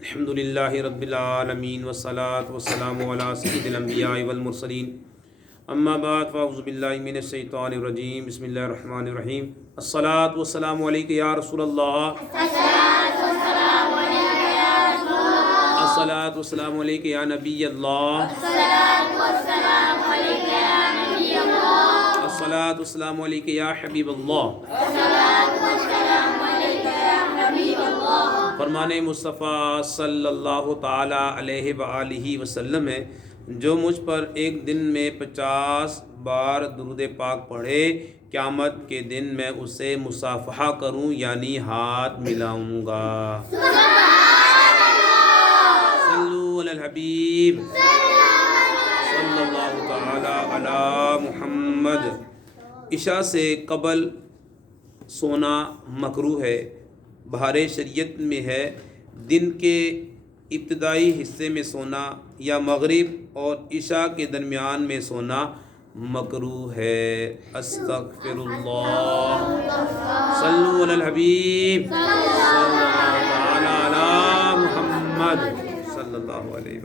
الحمدللہ رب العالمین والصلاة والسلام علی سید الانبیاء والمرسلین اما بعد فاعوذ باللہ من الشیطان الرجیم بسم اللہ الرحمن الرحیم الصلاة والسلام علیک یا رسول اللہ الصلاة والسلام علیک یا نبی اللہ الصلاة والسلام علیک یا حبیب اللہ فرمان مصطفیٰ صلی اللہ تعالی علیہ وآلہ وسلم ہے، جو مجھ پر ایک دن میں 50 بار درود پاک پڑھے، قیامت کے دن میں اسے مصافحہ کروں یعنی ہاتھ ملاؤں گا۔ صلو علی الحبیب صلی اللہ تعالی علی محمد۔ عشاء سے قبل سونا مکروہ ہے، بہار شریعت میں ہے۔ دن کے ابتدائی حصے میں سونا یا مغرب اور عشاء کے درمیان میں سونا مکروہ ہے۔ استغفر اللہ۔ صلو علی الحبیب صلی اللہ تعالی علی محمد صلی اللہ علیہ وسلم۔